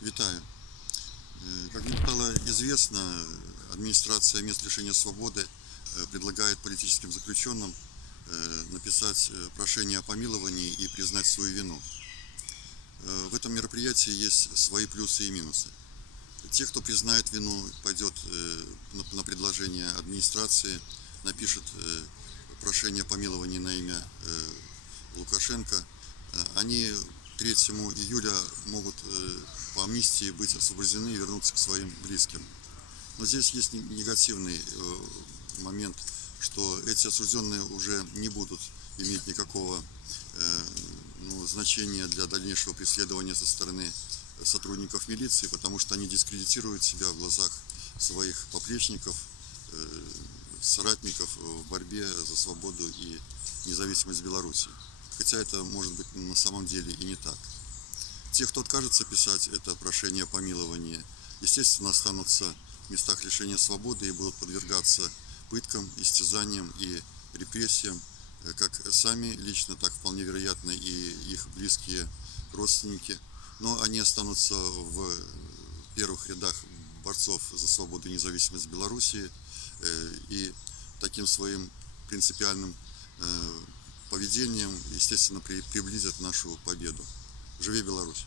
Витаю. Как мне стало известно, администрация мест лишения свободы предлагает политическим заключенным написать прошение о помиловании и признать свою вину. В этом мероприятии есть свои плюсы и минусы. Те, кто признает вину, пойдет на предложение администрации, напишет прошение о помиловании на имя Лукашенко. Они 3 июля могут по амнистии быть освобождены и вернуться к своим близким. Но здесь есть негативный момент, что эти осужденные уже не будут иметь никакого значения для дальнейшего преследования со стороны сотрудников милиции, потому что они дискредитируют себя в глазах своих поплечников, соратников в борьбе за свободу и независимость Беларуси. Хотя это может быть на самом деле и не так. Те, кто откажется писать это прошение о помиловании, естественно, останутся в местах лишения свободы и будут подвергаться пыткам, истязаниям и репрессиям, как сами лично, так вполне вероятно и их близкие родственники. Но они останутся в первых рядах борцов за свободу и независимость Белоруссии и таким своим принципиальным поведением, естественно, приблизят нашу победу. Живи Беларусь!